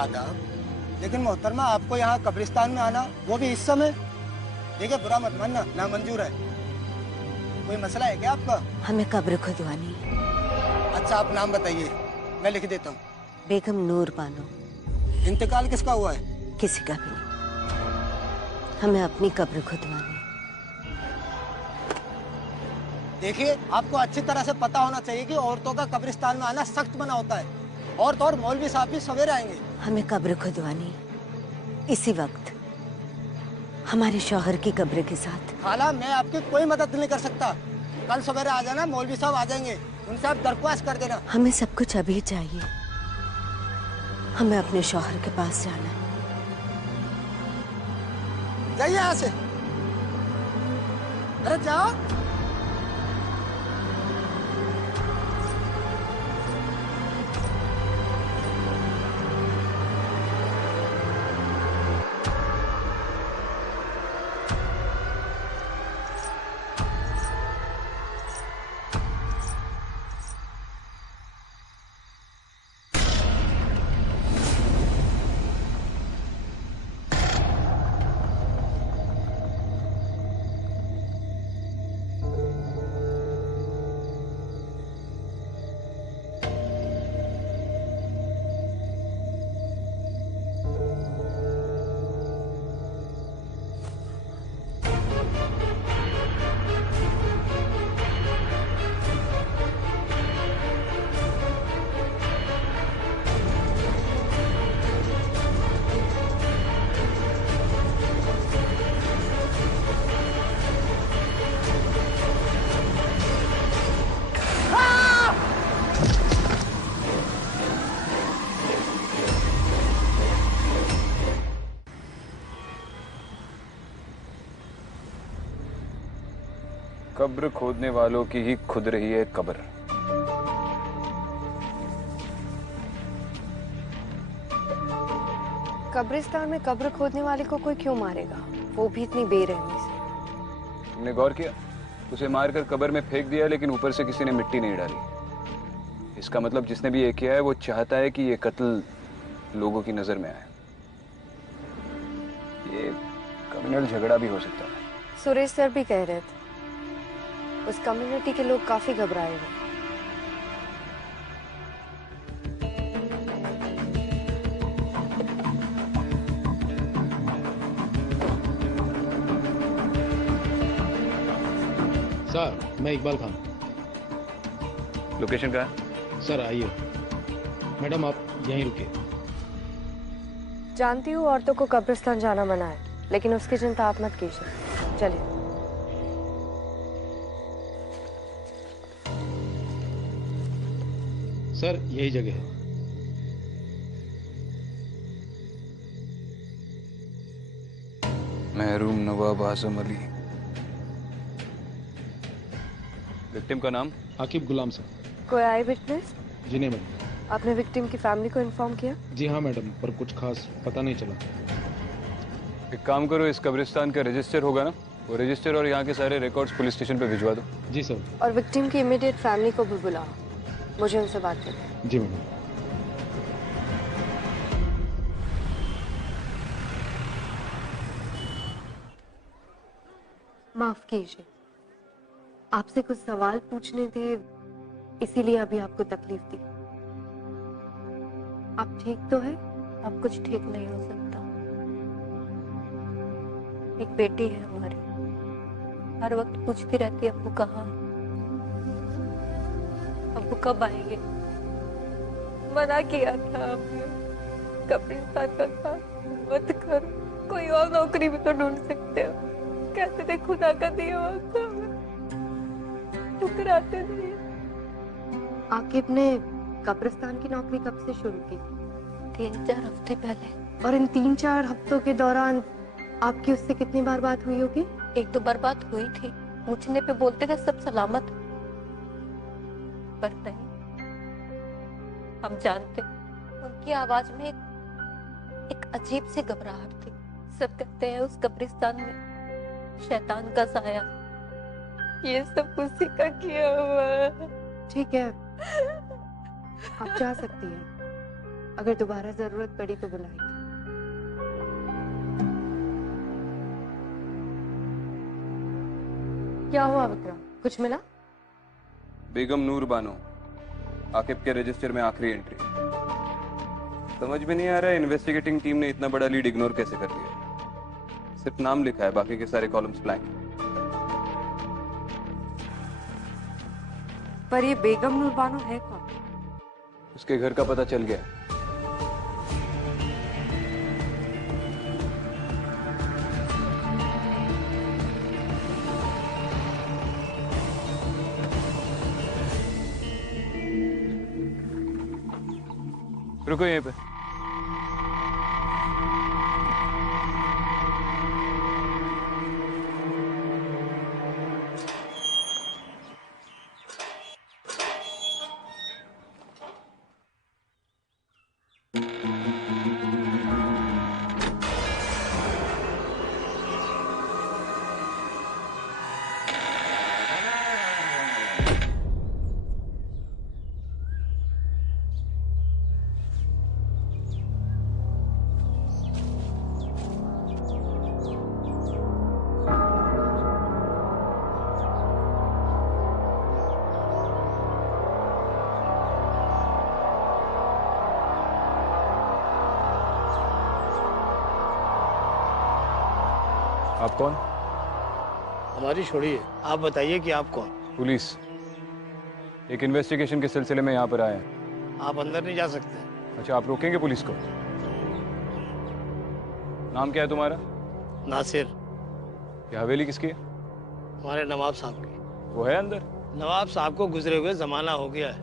आदाब। लेकिन मोहतरमा, आपको यहाँ कब्रिस्तान में आना, वो भी इस समय? देखिए, बुरा मत मानना, नामंजूर है। कोई मसला है क्या आपका? हमें कब्र खुदवानी। अच्छा, आप नाम बताइए, मैं लिख देता हूँ। बेगम नूर बानो। इंतकाल किसका हुआ है? किसी का भी नहीं। हमें अपनी कब्र खुदवानी। देखिए, आपको अच्छी तरह से पता होना चाहिए कि औरतों का कब्रिस्तान में आना सख्त मना होता है। औरत और मौलवी साहब भी सवेरे आएंगे। हमें कब्र खुदवानी इसी वक्त, हमारे शौहर की कब्र के साथ। खाला, मैं आपकी कोई मदद नहीं कर सकता। कल सवेरे आ जाना, मौलवी साहब आ जाएंगे, उनसे आप दरख्वास्त कर देना। हमें सब कुछ अभी चाहिए। हमें अपने शौहर के पास जाना है। जाइए यहाँ से। अरे जाओ। कब्र खोदने वालों की ही खुद रही है कब्र। कब्रिस्तान में कब्र खोदने वाले को कोई क्यों मारेगा, वो भी इतनी बेरहमी से। तुमने गौर किया? उसे मारकर कब्र में फेंक दिया, लेकिन ऊपर से किसी ने मिट्टी नहीं डाली। इसका मतलब जिसने भी ये किया है वो चाहता है कि ये कत्ल लोगों की नजर में आए। ये कम्युनल झगड़ा भी हो सकता है। सुरेश सर भी कह रहे थे उस कम्युनिटी के लोग काफी घबराए हुए। सर, मैं इकबाल खान। लोकेशन कहाँ है? सर आइए। मैडम आप यहीं रुकिए। जानती हूँ औरतों को कब्रिस्तान जाना मना है, लेकिन उसकी चिंता आप मत कीजिए। चलिए। सर यही जगह है। महरूम नवाब आजम अली। विक्टिम का नाम? आकिब गुलाम सर। कोई आई विटनेस? जी नहीं मैडम। आपने विक्टिम की फैमिली को इन्फॉर्म किया? जी हाँ मैडम, पर कुछ खास पता नहीं चला। एक काम करो, इस कब्रिस्तान का रजिस्टर होगा ना, वो रजिस्टर और यहाँ के सारे रिकॉर्ड्स पुलिस स्टेशन पे भिजवा दो। जी सर। और विक्टिम की इमीडिएट फैमिली को भी बुलाओ, मुझे उनसे बात करनी है। जी मैडम। माफ कीजिए, आपसे कुछ सवाल पूछने थे, इसीलिए अभी आपको तकलीफ दी। आप ठीक तो है? अब कुछ ठीक नहीं हो सकता। एक बेटी है हमारी, हर वक्त पूछती रहती है अब्बू कहाँ है, अब्बू कब आएंगे। मना किया था हमने, कब्रिस्तान का काम मत करो, कोई और नौकरी भी तो ढूंढ सकते हो। कहते थे खुदा का दिया वक्त ठुकराते नहीं। आकिब ने कब्रिस्तान की नौकरी कब से शुरू की? 3-4 हफ्ते पहले। और इन 3-4 हफ्तों के दौरान आपकी उससे कितनी बार बात हुई होगी? 1-2 बार बात हुई थी, पूछने पे बोलते थे सब सलामत, पर नहीं। हम जानते उनकी आवाज में एक अजीब सी घबराहट थी। सब कहते हैं उस कब्रिस्तान में शैतान का साया, ये सब उसी का किया हुआ है। ठीक है, आप जा सकती हैं। अगर दोबारा जरूरत पड़ी तो बुलाएंगे। क्या हुआ विक्रम, कुछ मिला? बेगम नूर बानो, आकिब के रजिस्टर में आखिरी एंट्री। समझ में नहीं आ रहा है इन्वेस्टिगेटिंग टीम ने इतना बड़ा लीड इग्नोर कैसे कर लिया। सिर्फ नाम लिखा है, बाकी के सारे कॉलम्स ब्लैंक। पर ये बेगम नूर बानो है कौन? उसके घर का पता चल गया। रुको यहीं पे। आप कौन? हमारी छोड़िए, आप बताइए कि आप कौन? पुलिस। एक इन्वेस्टिगेशन के सिलसिले में यहाँ पर आए हैं। आप अंदर नहीं जा सकते। अच्छा, आप रोकेंगे पुलिस को? नाम क्या है तुम्हारा? नासिर। ये हवेली किसकी है? हमारे नवाब साहब की। वो है अंदर? नवाब साहब को गुजरे हुए जमाना हो गया है।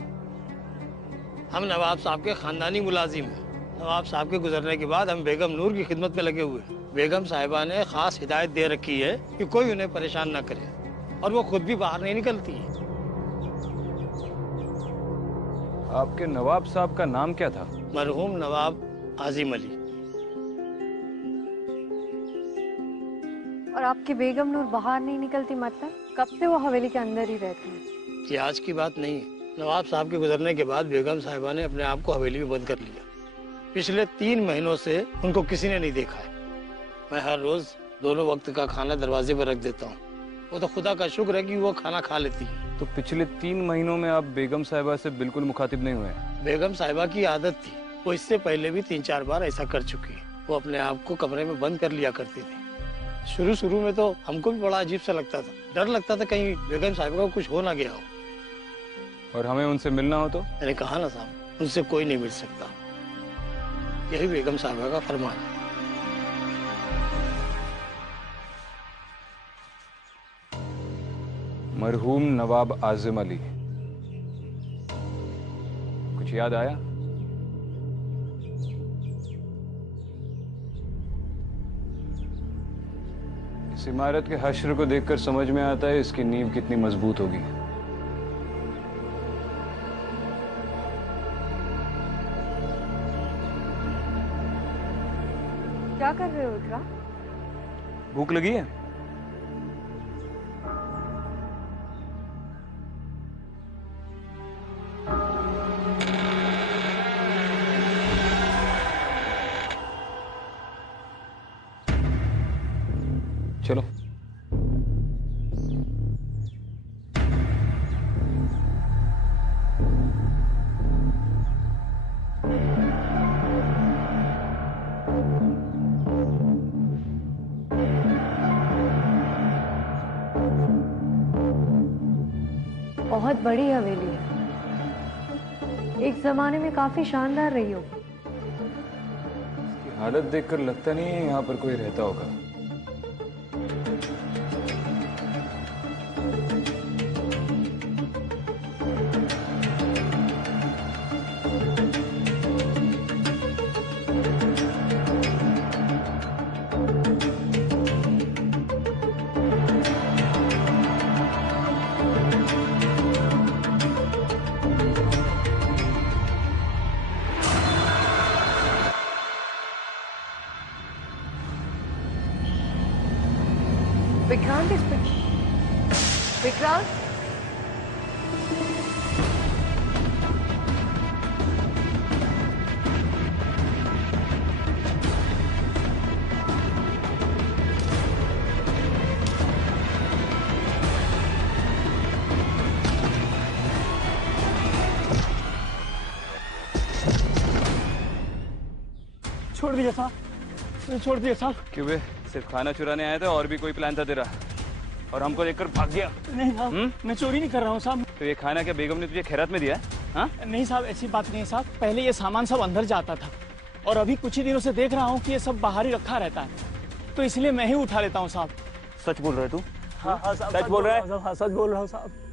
हम नवाब साहब के खानदानी मुलाजिम हैं। नवाब साहब के गुजरने के बाद हम बेगम नूर की खिदमत में लगे हुए हैं। बेगम साहिबा ने खास हिदायत दे रखी है कि कोई उन्हें परेशान ना करे, और वो खुद भी बाहर नहीं निकलती है। आपके नवाब साहब का नाम क्या था? मरहूम नवाब आजिम अली। और आपकी बेगम नूर बाहर नहीं निकलती, मतलब कब से वो हवेली के अंदर ही रहती है? ये आज की बात नहीं है। नवाब साहब के गुजरने के बाद बेगम साहिबा ने अपने आप को हवेली में बंद कर लिया। पिछले 3 महीनों से उनको किसी ने नहीं देखा है। मैं हर रोज दोनों वक्त का खाना दरवाजे पर रख देता हूँ। वो तो खुदा का शुक्र है कि वो खाना खा लेती है। तो पिछले 3 महीनों में आप बेगम साहिबा से बिल्कुल मुखातिब नहीं हुए? बेगम साहिबा की आदत थी, वो इससे पहले भी 3-4 बार ऐसा कर चुकी है। वो अपने आप को कमरे में बंद कर लिया करती थी। शुरू में तो हमको भी बड़ा अजीब सा लगता था। डर लगता था कहीं बेगम साहिबा को कुछ हो ना गया हो। और हमें उनसे मिलना हो तो? मैंने कहा ना साहब, उनसे कोई नहीं मिल सकता। यही बेगम साहिबा का फरमान है। मरहूम नवाब आजिम अली, कुछ याद आया? इस इमारत के हश्र को देखकर समझ में आता है इसकी नींव कितनी मजबूत होगी। क्या कर रहे हो विक्रम? भूख लगी है? चलो। बहुत बड़ी हवेली है, एक जमाने में काफी शानदार रही होगी। इसकी हालत देखकर लगता नहीं है यहाँ पर कोई रहता होगा। विक्रांत विक्रांत छोड़ दिया साहब, मुझे छोड़ दिया साहब। क्यों बे, सिर्फ खाना चुराने आया था और भी कोई प्लान था तेरा? और हमको देखकर भाग गया? नहीं साहब, मैं चोरी नहीं कर रहा हूँ साहब। तो ये खाना क्या बेगम ने तुझे खैरात में दिया? हाँ? नहीं साहब, ऐसी बात नहीं है साहब। पहले ये सामान सब अंदर जाता था और अभी कुछ ही दिनों से देख रहा हूँ कि ये सब बाहर ही रखा रहता है, तो इसलिए मैं ही उठा लेता हूँ साहब। सच बोल रहा है तू? हाँ हाँ साहब, सच बोल रहा है? हाँ सच बोल रहा हूँ साहब।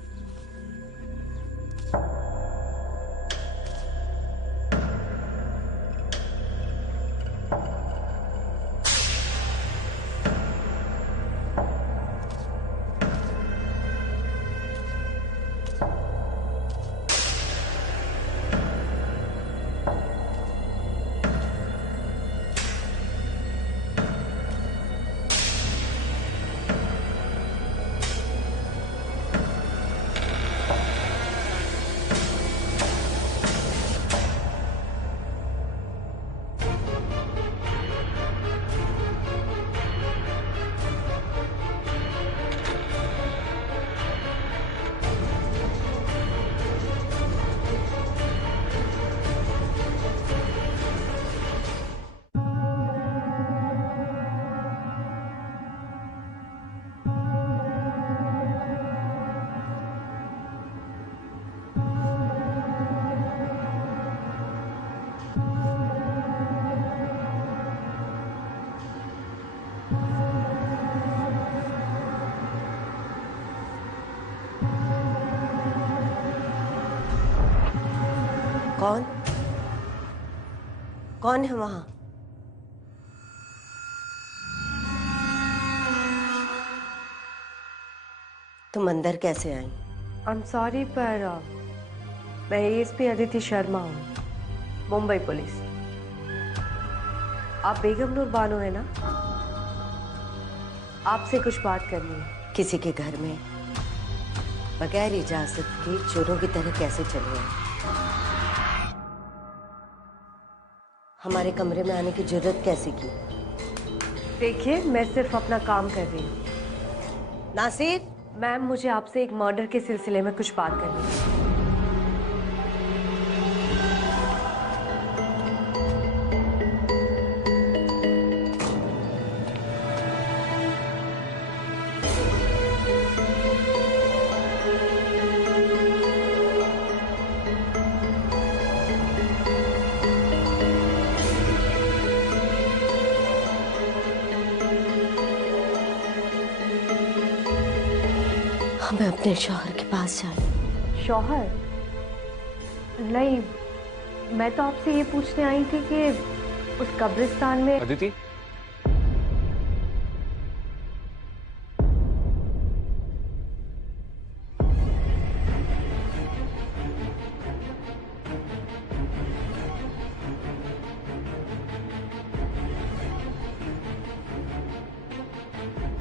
कौन कौन है वहां? तुम अंदर कैसे आई? आई एम सॉरी, पर मैं एएसपी अदिति शर्मा हूँ, मुंबई पुलिस। आप बेगम नूर बानो है ना? आपसे कुछ बात करनी है। किसी के घर में बगैर इजाजत के चोरों की तरह कैसे चले आए? हमारे कमरे में आने की जरूरत कैसे की? देखिए, मैं सिर्फ अपना काम कर रही हूँ। नासिर, मैम, मुझे आपसे एक मर्डर के सिलसिले में कुछ बात करनी है। हमें अपने शौहर के पास जाना। शौहर? नहीं, मैं तो आपसे ये पूछने आई थी कि उस कब्रिस्तान में। अदिति,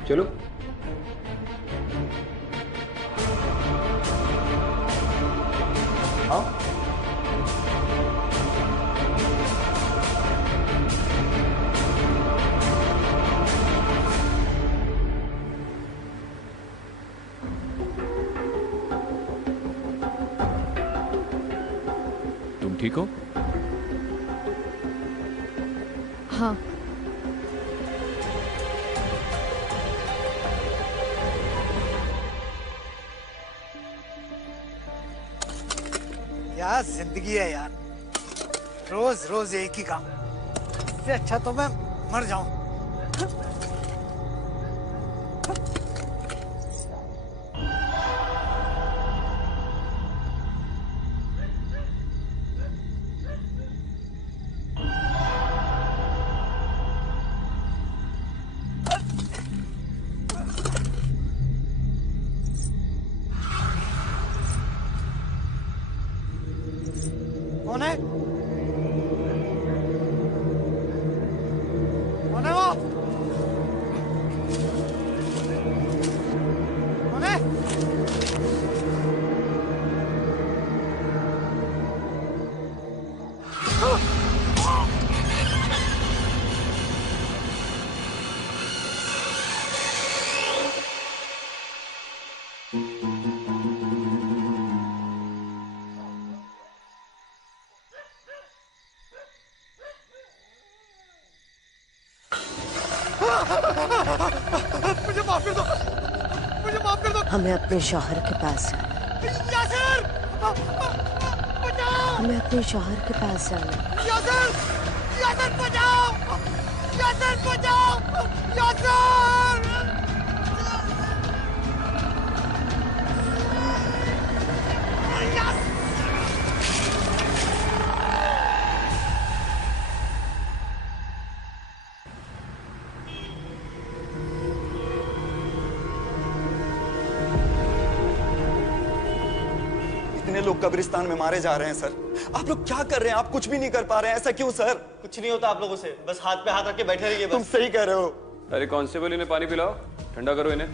चलो। हाँ? तुम ठीक हो? हाँ। यार जिंदगी है यार, रोज रोज एक ही काम। इससे अच्छा तो मैं मर जाऊं। कौन है? कौन है वो? कौन है? हमें अपने शौहर के पास जाना। हमें अपने शौहर के पास जाना। इतने लोग कब्रिस्तान में मारे जा रहे हैं सर। आप लोग क्या कर रहे हैं? आप कुछ भी नहीं कर पा रहे हैं, ऐसा क्यों सर? कुछ नहीं होता आप लोगों से, बस हाथ पे हाथ रख के बैठे रहिए। तुम सही कह रहे हो। अरे कांस्टेबल, इन्हें पानी पिलाओ, ठंडा करो इन्हें,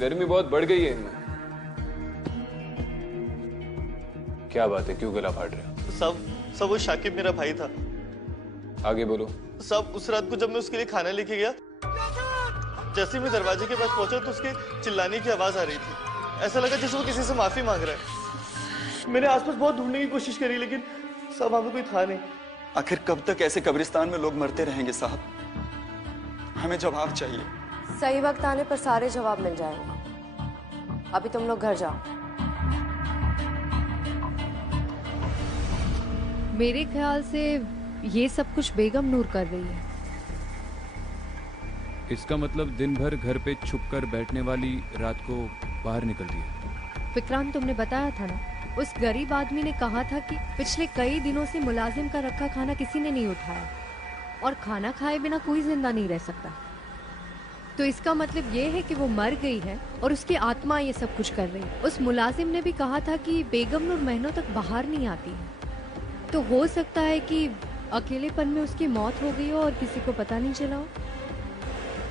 गर्मी बहुत बढ़ गई है इनमें। क्या बात है, क्यों गला फाड़ रहे हो? सब वो शाकिब मेरा भाई था। आगे बोलो। सब उस रात को जब मैं उसके लिए खाना लेके गया, जैसे मैं दरवाजे के पास पहुंचा तो उसके चिल्लाने की आवाज आ रही थी। ऐसा लगा जैसे वो किसी से माफी मांग रहा है। मैंने आसपास बहुत ढूंढने की कोशिश करी, लेकिन सब वहां पे कोई था नहीं। आखिर कब तक ऐसे कब्रिस्तान में लोग मरते रहेंगे साहब? हमें जवाब चाहिए। सही वक्त आने पर सारे जवाब मिल जाएंगे। अभी तुम लोग घर जाओ। मेरे ख्याल से ये सब कुछ बेगम नूर कर रही है। इसका मतलब दिन भर घर पे छुप कर बैठने वाली रात को बाहर निकलती है। विक्रांत, तुमने बताया था ना, उस गरीब आदमी ने कहा था कि पिछले कई दिनों से मुलाजिम का रखा खाना किसी ने नहीं उठाया और खाना खाए बिना कोई जिंदा नहीं रह सकता। तो इसका मतलब ये है कि वो मर गई है और उसकी आत्मा ये सब कुछ कर रही है। उस मुलाजिम ने भी कहा था कि बेगम नूर महीनों तक बाहर नहीं आती है, तो हो सकता है कि अकेलेपन में उसकी मौत हो गई हो और किसी को पता नहीं चला हो।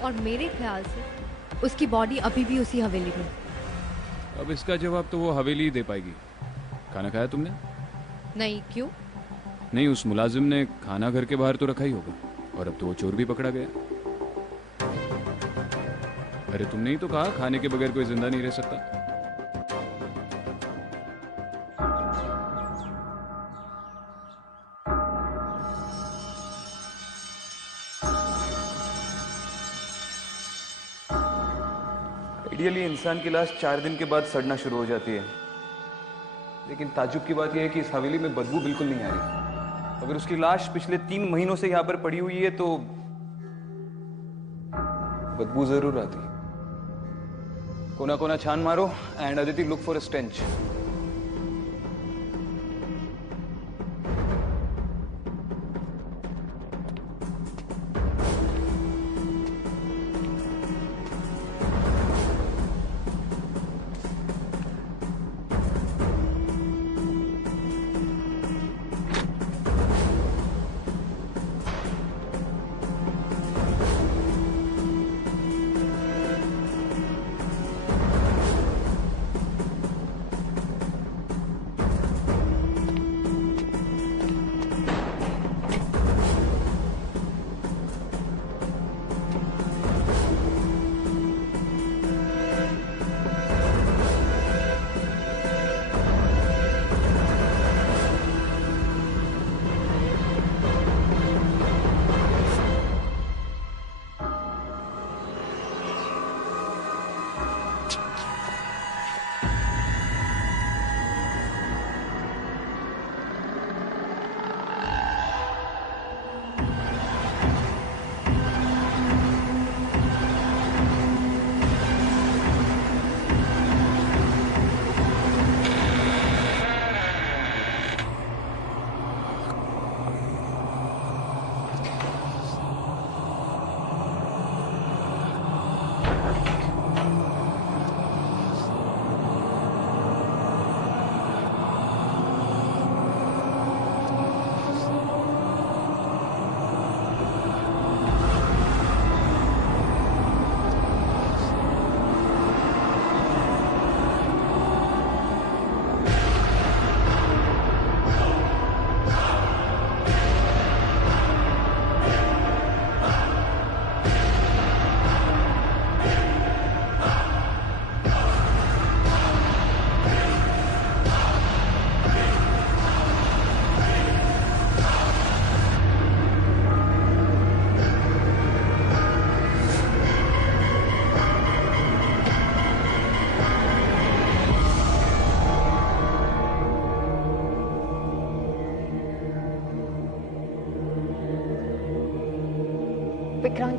और मेरे ख्याल से उसकी बॉडी अभी भी उसी हवेली में। अब इसका जवाब तो वो हवेली ही दे पाएगी। खाना खाया तुमने? नहीं, क्यों? नहीं, उस मुलाजिम ने खाना घर के बाहर तो रखा ही होगा, और अब तो वो चोर भी पकड़ा गया। अरे तुमने ही तो कहा खाने के बगैर कोई जिंदा नहीं रह सकता। आइडियली इंसान की लाश 4 दिन के बाद सड़ना शुरू हो जाती है, लेकिन ताजुब की बात यह है कि इस हवेली में बदबू बिल्कुल नहीं आ रही। अगर उसकी लाश पिछले 3 महीनों से यहां पर पड़ी हुई है तो बदबू जरूर आती। कोना कोना छान मारो and Aditi look for a stench.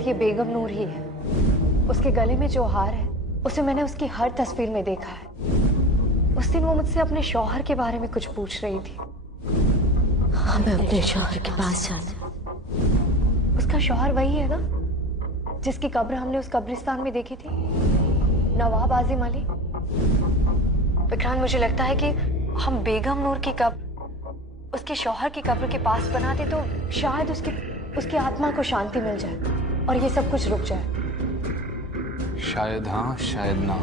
शायद ये बेगम नूर ही है। उसके गले में जो हार है उसे मैंने उसकी हर तस्वीर में देखा है। उस दिन वो मुझसे अपने शौहर के बारे में कुछ पूछ रही थी। हमें अपने शौहर के पास जाना। उसका शौहर वही है ना जिसकी कब्र हमने उस कब्रिस्तान में देखी थी, नवाब आजिम अली। विक्रांत, मुझे लगता है कि हम बेगम नूर की कब्र उसके शौहर की कब्र के पास बनाते तो शायद उसकी आत्मा को शांति मिल जाए और ये सब कुछ रुक जाए। शायद हाँ, शायद ना,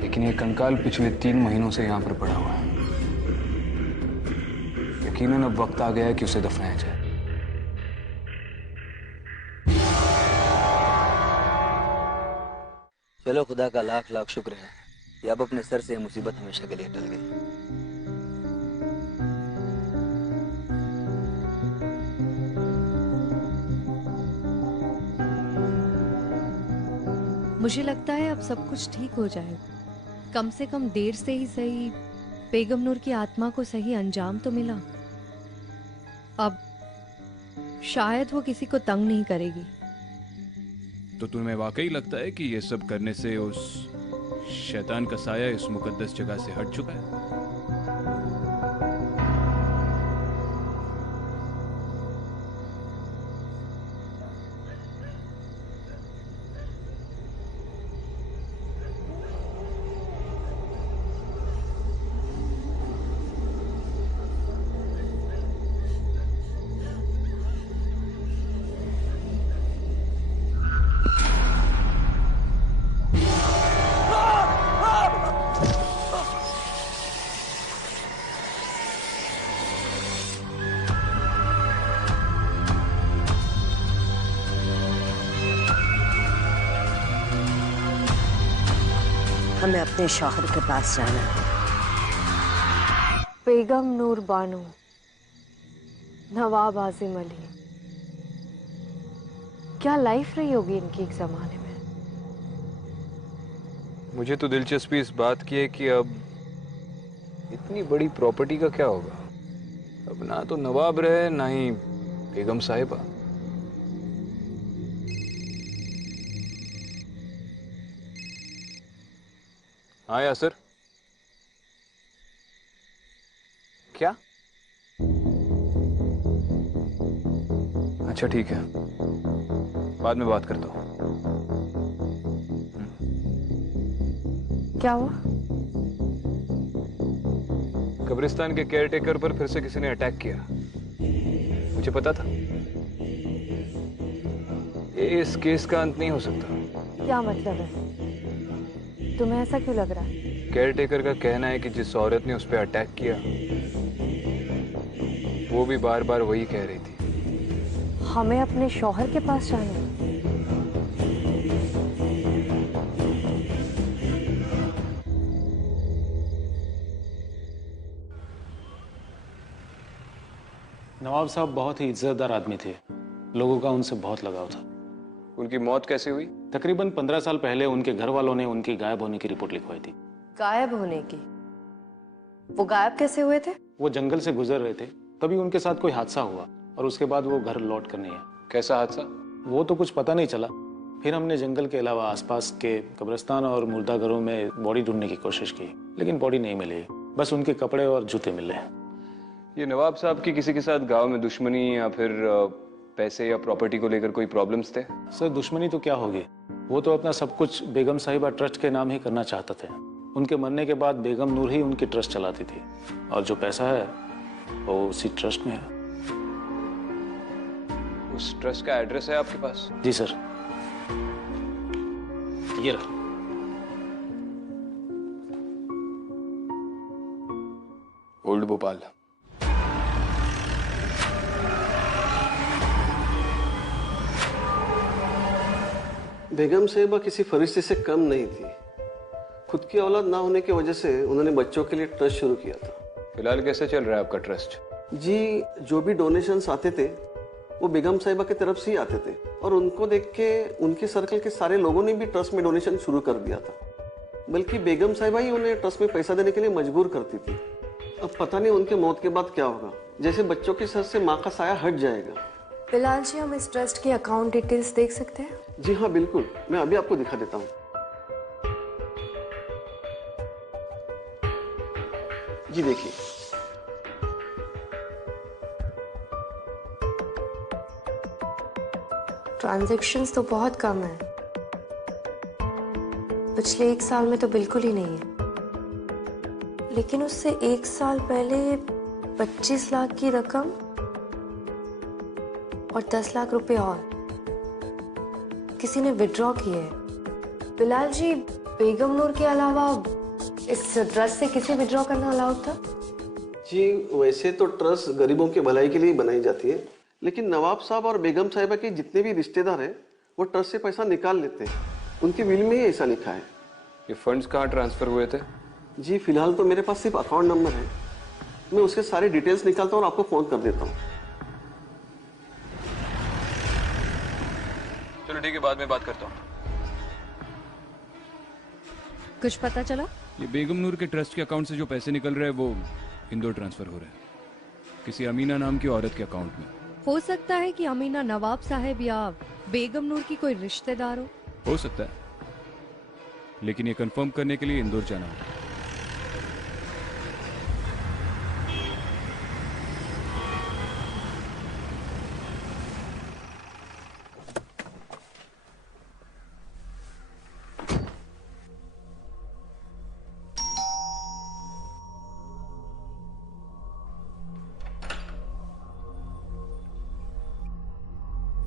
लेकिन ये कंकाल पिछले 3 महीनों से यहाँ पर पड़ा हुआ है। यकीनन अब वक्त आ गया है कि उसे दफनाया जाए। चलो, खुदा का लाख लाख शुक्र है कि अब अपने सर से मुसीबत हमेशा के लिए टल गई। मुझे लगता है अब सब कुछ ठीक हो जाएगा। कम से कम देर से ही सही बेगम नूर की आत्मा को सही अंजाम तो मिला। अब शायद वो किसी को तंग नहीं करेगी। तो तुम्हें वाकई लगता है कि ये सब करने से उस शैतान का साया इस मुकद्दस जगह से हट चुका है? हमें अपने शौहर के पास जाना है। बेगम नूर बानो, नवाब आजिम अली, क्या लाइफ रही होगी इनकी एक जमाने में। मुझे तो दिलचस्पी इस बात की है कि अब इतनी बड़ी प्रॉपर्टी का क्या होगा। अब ना तो नवाब रहे ना ही बेगम साहिबा। हाँ यासर, क्या? अच्छा ठीक है, बाद में बात करता हूँ। क्या हुआ? कब्रिस्तान के केयरटेकर पर फिर से किसी ने अटैक किया। मुझे पता था ये इस केस का अंत नहीं हो सकता। क्या मतलब है? तुम्हें ऐसा क्यों लग रहा है? केयरटेकर का कहना है कि जिस औरत ने उस पर अटैक किया वो भी बार बार वही कह रही थी। हमें अपने शौहर के पास जाना है। नवाब साहब बहुत ही इज्जतदार आदमी थे। लोगों का उनसे बहुत लगाव था। उनकी मौत कैसे हुई? तकरीबन 15 साल पहले उनके घर वालों ने उनकी गायब होने की रिपोर्ट लिखवाई थी। गायब होने की? वो गायब कैसे हुए थे? वो जंगल से गुजर रहे थे, तभी उनके साथ कोई हादसा हुआ और उसके बाद वो घर लौट कर नहीं आए। कैसा हादसा? वो तो कुछ पता नहीं चला। फिर हमने जंगल के अलावा आसपास के कब्रिस्तान और मुर्दाघरों में बॉडी ढूंढने की कोशिश की, लेकिन बॉडी नहीं मिली। बस उनके कपड़े और जूते मिले। ये नवाब साहब की किसी के साथ गांव में दुश्मनी या फिर पैसे या प्रॉपर्टी को लेकर कोई प्रॉब्लम्स थे? सर, दुश्मनी तो क्या होगी, वो तो अपना सब कुछ बेगम साहिबा ट्रस्ट के नाम ही करना चाहते थे। उनके मरने के बाद बेगम नूर ही उनकी ट्रस्ट चलाती थी और जो पैसा है वो उसी ट्रस्ट में है। उस ट्रस्ट का एड्रेस है आपके पास? जी सर, ये रहा। ओल्ड भोपाल। बेगम साहिबा किसी फरिश्ते से कम नहीं थी। खुद की औलाद ना होने की वजह से उन्होंने बच्चों के लिए ट्रस्ट शुरू किया था। फिलहाल कैसे चल रहा है आपका ट्रस्ट? जी, जो भी डोनेशंस आते थे वो बेगम साहिबा की तरफ से ही आते थे और उनको देख के उनके सर्कल के सारे लोगों ने भी ट्रस्ट में डोनेशन शुरू कर दिया था। बल्कि बेगम साहिबा ही उन्हें ट्रस्ट में पैसा देने के लिए मजबूर करती थी। अब पता नहीं उनके मौत के बाद क्या होगा। जैसे बच्चों के सर से माँ का साया हट जाएगा, बिलाल जी, हम इस ट्रस्ट की अकाउंट डिटेल्स देख सकते हैं? जी हाँ बिल्कुल, मैं अभी आपको दिखा देता हूँ। जी देखिए, ट्रांजैक्शंस तो बहुत कम है, पिछले 1 साल में तो बिल्कुल ही नहीं है। लेकिन उससे 1 साल पहले 25 लाख की रकम और 10 लाख रुपए और किसी ने विड्रॉ किए हैं। बिलाल जी, बेगम नूर के अलावा इस ट्रस्ट से किसे विड्रॉ करना अलाउड था? जी वैसे तो ट्रस्ट गरीबों की भलाई के लिए बनाई जाती है, लेकिन नवाब साहब और बेगम साहिबा के जितने भी रिश्तेदार हैं वो ट्रस्ट से पैसा निकाल लेते हैं। उनके विल में ही ऐसा लिखा है। ये फंड्स कहाँ ट्रांसफर हुए थे? जी फिलहाल तो मेरे पास सिर्फ अकाउंट नंबर है, मैं उसके सारे डिटेल्स निकालता हूँ और आपको फोन कर देता हूँ। चलो ठीक है, बाद में बात करता हूँ। कुछ पता चला? ये बेगम नूर के ट्रस्ट के अकाउंट से जो पैसे निकल रहे हैं वो इंदौर ट्रांसफर हो रहे हैं, किसी अमीना नाम की औरत के अकाउंट में। हो सकता है कि अमीना नवाब साहब या बेगम नूर की कोई रिश्तेदार हो सकता है, लेकिन ये कंफर्म करने के लिए इंदौर जाना होगा।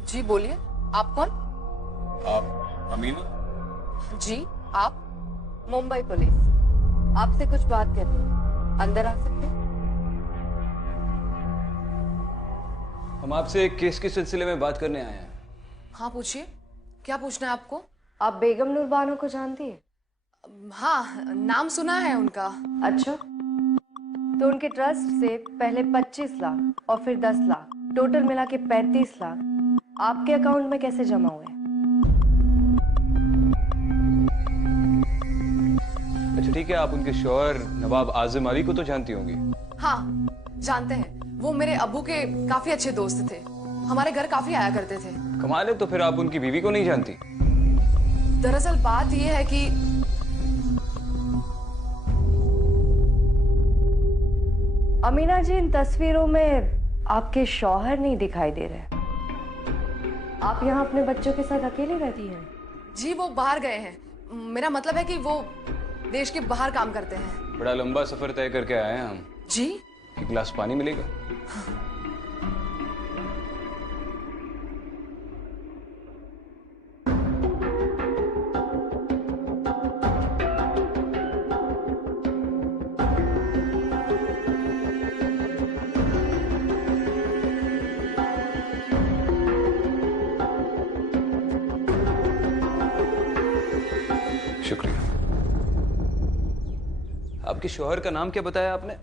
जी बोलिए, आप कौन? आप अमीना? जी आप? मुंबई पुलिस, आपसे कुछ बात करनी है, अंदर आ सकते हैं? हम आपसे एक केस के सिलसिले में बात करने आए हैं। हाँ पूछिए, क्या पूछना है आपको? आप बेगम नूर बानो को जानती है? हाँ, नाम सुना है उनका। अच्छा, तो उनके ट्रस्ट से पहले 25 लाख और फिर 10 लाख, टोटल मिला के 35 लाख आपके अकाउंट में कैसे जमा हुए? अच्छा ठीक है, आप उनके शौहर नवाब आजम अली को तो जानती होंगी? हाँ जानते हैं, वो मेरे अब्बू के काफी अच्छे दोस्त थे, हमारे घर काफी आया करते थे। कमाल है, तो फिर आप उनकी बीवी को नहीं जानती? दरअसल बात यह है कि अमीना जी, इन तस्वीरों में आपके शौहर नहीं दिखाई दे रहे। आप यहाँ अपने बच्चों के साथ अकेले रहती हैं? जी वो बाहर गए हैं, मेरा मतलब है कि वो देश के बाहर काम करते हैं। बड़ा लंबा सफर तय करके आए हैं हम। जी? एक गिलास पानी मिलेगा? शुक्रिया। आपके शौहर का नाम क्या बताया आपने?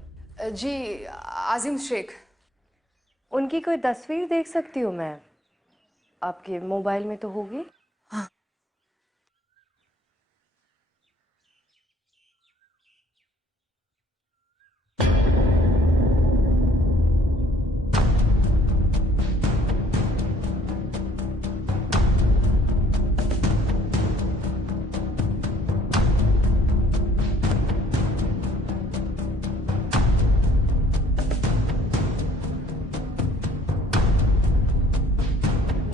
जी आजिम शेख। उनकी कोई तस्वीर देख सकती हूँ मैं? आपके मोबाइल में तो होगी। हाँ।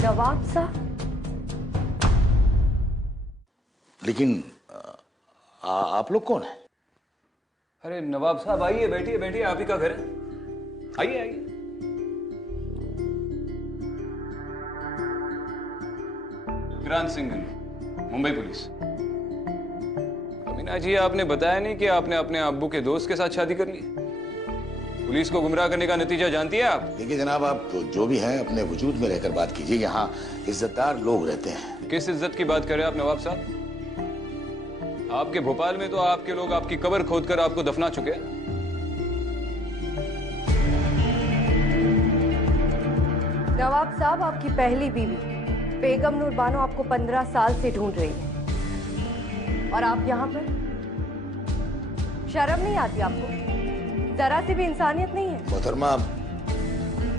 नवाब साहब? लेकिन आप लोग कौन हैं? अरे नवाब साहब आइए, बैठिए बैठिए, आप ही का घर है, आइए आइए। विक्रांत सिंह, मुंबई पुलिस। अमीना जी, आपने बताया नहीं कि आपने अपने अब्बू के दोस्त के साथ शादी कर ली? पुलिस को गुमराह करने का नतीजा जानती है आप? देखिए जनाब, आप तो जो भी हैं अपने वजूद में रहकर बात कीजिए, यहाँ इज्जतदार लोग रहते हैं। किस इज्जत की बात कर रहे हैं आप नवाब साहब? आपके भोपाल में तो आपके लोग आपकी कब्र खोदकर आपको दफना चुके हैं। नवाब साहब, आपकी पहली बीवी बेगम नूर बानो आपको 15 साल से ढूंढ रही है और आप यहाँ पर? शर्म नहीं आती आपको? जरा सी भी इंसानियत नहीं है? मोहतरमा,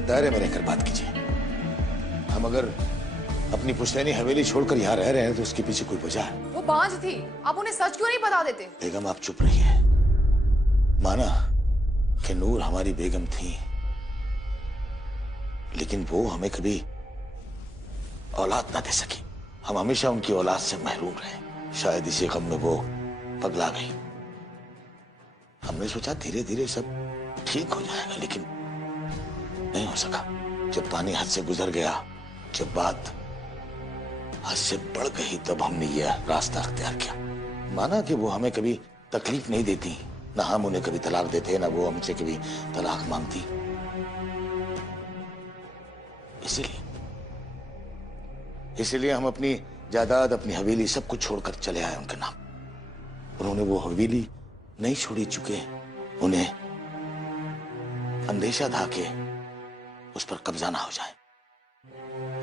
दायरे में रहकर बात कीजिए। हम अगर अपनी पुश्तैनी हवेली छोड़कर यहाँ रह रहे हैं तो उसके पीछे कोई वजह है। वो बांझ थी, आप उन्हें सच क्यों नहीं बता देते? बेगम आप चुप रहिए। माना कि नूर हमारी बेगम थी, लेकिन वो हमें कभी औलाद ना दे सकी। हम हमेशा उनकी औलाद से महरूम रहे। शायद इसी गम में वो पगला गई। हमने सोचा धीरे धीरे सब ठीक हो जाएगा, लेकिन नहीं हो सका। जब पानी हद से गुजर गया, जब बात हद से बढ़ गई, तब हमने यह रास्ता अख्तियार किया। माना कि वो हमें कभी तकलीफ नहीं देती, ना हम उन्हें कभी तलाक देते, ना वो हमसे कभी तलाक मांगती। इसीलिए हम अपनी जायदाद, अपनी हवेली, सब कुछ छोड़कर चले आए उनके नाम। उन्होंने वो हवेली नहीं छोड़ी, चुके उन्हें अंदेशा था कि उस पर कब्जा ना हो जाए।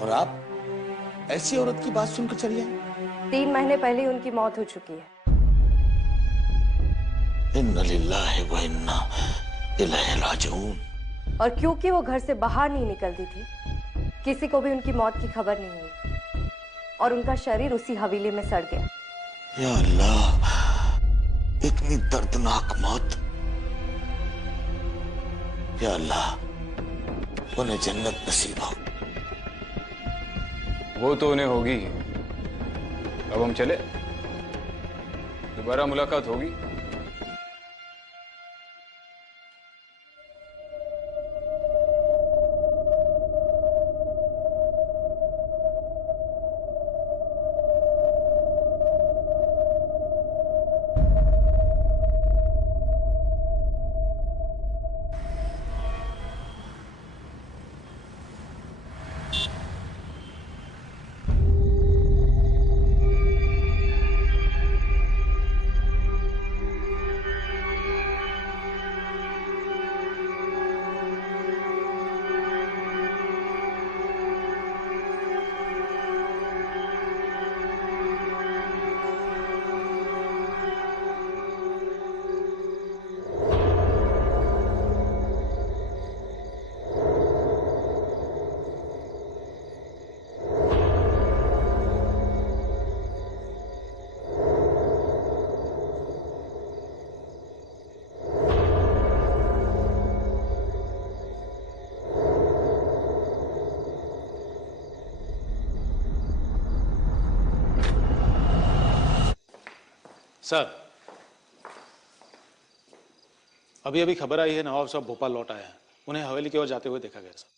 और आप ऐसी औरत की बात सुनकर चली आई? 3 महीने पहले उनकी मौत हो चुकी है। इन्ना लिल्लाहि व इन्ना इलैहि राजिऊन। और क्योंकि वो घर से बाहर नहीं निकलती थी, किसी को भी उनकी मौत की खबर नहीं हुई और उनका शरीर उसी हवेली में सड़ गया। या अल्लाह, इतनी दर्दनाक मौत। या अल्लाह, उन्हें जन्नत नसीब हो। वो तो उन्हें होगी। अब हम चले, दोबारा मुलाकात होगी। सर, अभी अभी खबर आई है नवाब साहब भोपाल लौट आए हैं। उन्हें हवेली की ओर जाते हुए देखा गया सर।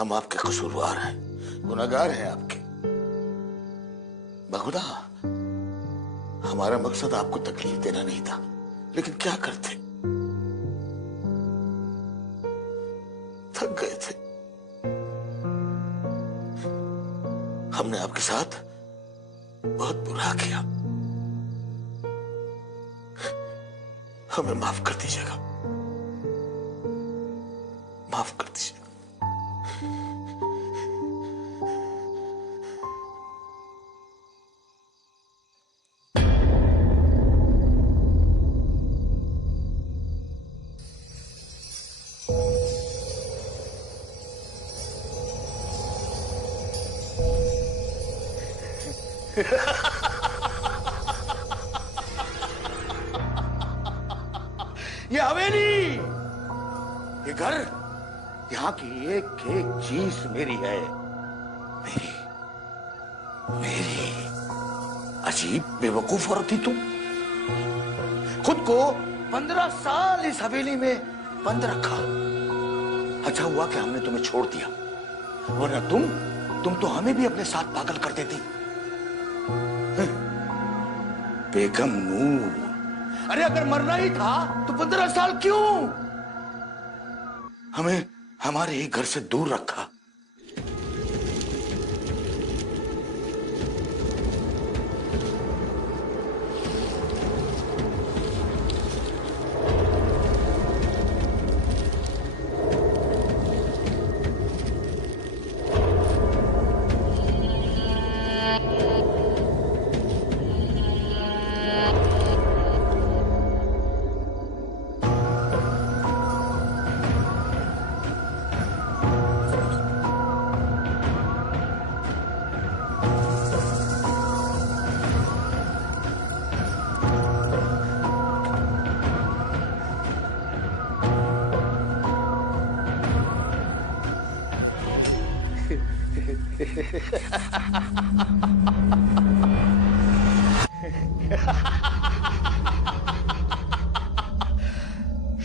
हम आपके कसूरवार हैं, गुनहगार हैं आपके। बखुदा, हमारा मकसद आपको तकलीफ देना नहीं था, लेकिन क्या करते, थक गए थे। हमने आपके साथ बहुत बुरा किया, हमें माफ कर दीजिएगा, माफ कर दीजिएगा। ये हवेली, ये घर, यहाँ की एक एक चीज मेरी है, मेरी मेरी। अजीब बेवकूफ औरत थी तुम, खुद को 15 साल इस हवेली में बंद रखा। अच्छा हुआ कि हमने तुम्हें छोड़ दिया, वरना तुम तो हमें भी अपने साथ पागल कर देती। बेगम नूर, अरे अगर मरना ही था तो 15 साल क्यों? हमें हमारे ही घर से दूर रखा।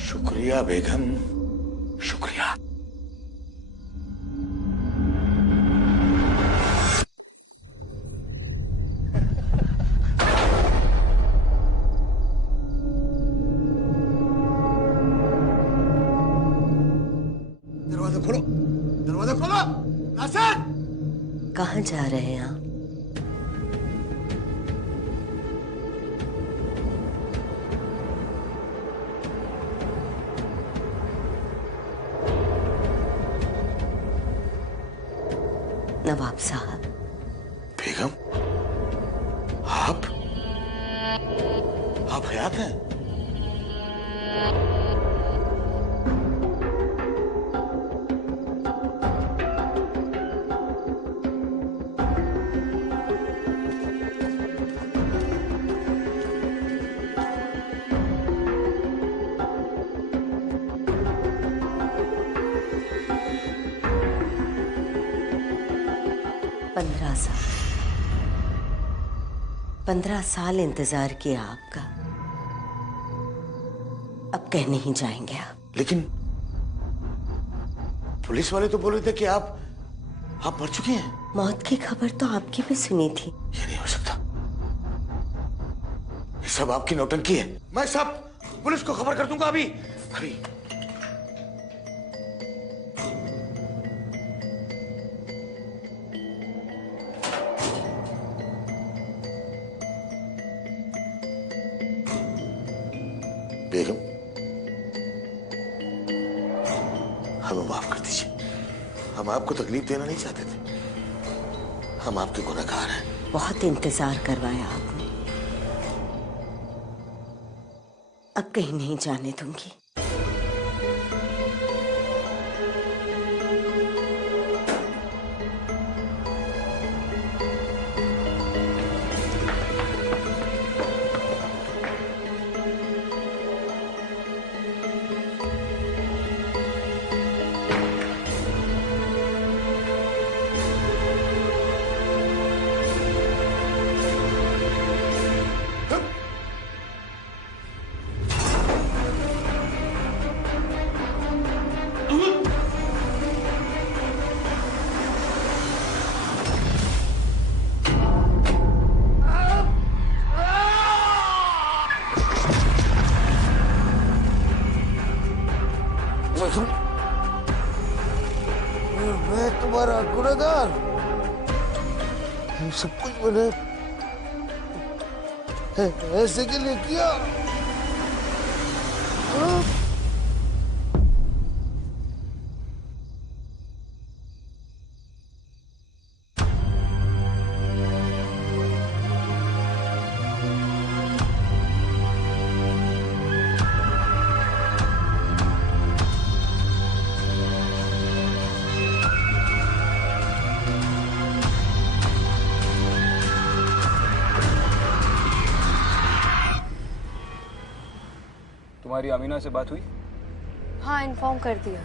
शुक्रिया बेगम, शुक्रिया। दरवाजा खोलो, दरवाजा खोलो। नासिर, कहाँ जा रहे हैं आप? नवाब साहब। बेगम, आप हयात हैं? साल 15 साल इंतजार किया आपका, अब कह नहीं जाएंगे आप। लेकिन पुलिस वाले तो बोल रहे थे कि आप मर चुकी हैं। मौत की खबर तो आपकी भी सुनी थी। ये नहीं हो सकता, ये सब आपकी नौटंकी है। मैं सब पुलिस को खबर कर दूंगा अभी अभी। बेगम, हमें माफ कर दीजिए, हम आपको तकलीफ देना नहीं चाहते थे, हम आपके गुनहगार हैं। बहुत इंतजार करवाया आपने, अब कहीं नहीं जाने दूंगी। मैं तुम्हारा गुनहगार, सब कुछ मैंने ऐसे के लिए किया। तुम्हारी अमीना से बात हुई? हाँ, इन्फॉर्म कर दिया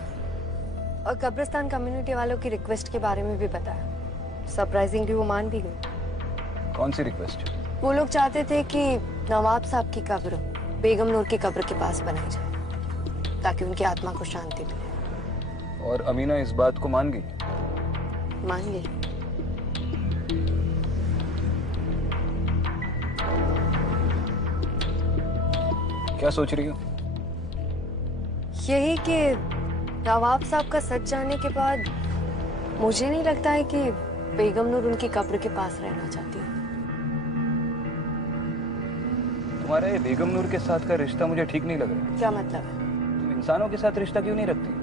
और कब्रिस्तान कम्युनिटी वालों की रिक्वेस्ट के बारे में भी बताया। सरप्राइजिंगली वो मान भी गए। कौन सी रिक्वेस्ट? वो लोग चाहते थे कि नवाब साहब की कब्र बेगम नूर की कब्र के पास बनाई जाए ताकि उनकी आत्मा को शांति मिले। और अमीना इस बात को मान गई? मान गई। क्या सोच रही हो? यही कि नवाब साहब का सच जानने के बाद मुझे नहीं लगता है कि बेगम नूर उनकी कब्र के पास रहना चाहती है। तुम्हारा ये बेगम नूर के साथ का रिश्ता मुझे ठीक नहीं लग रहा। क्या मतलब है? तुम इंसानों के साथ रिश्ता क्यों नहीं रखती?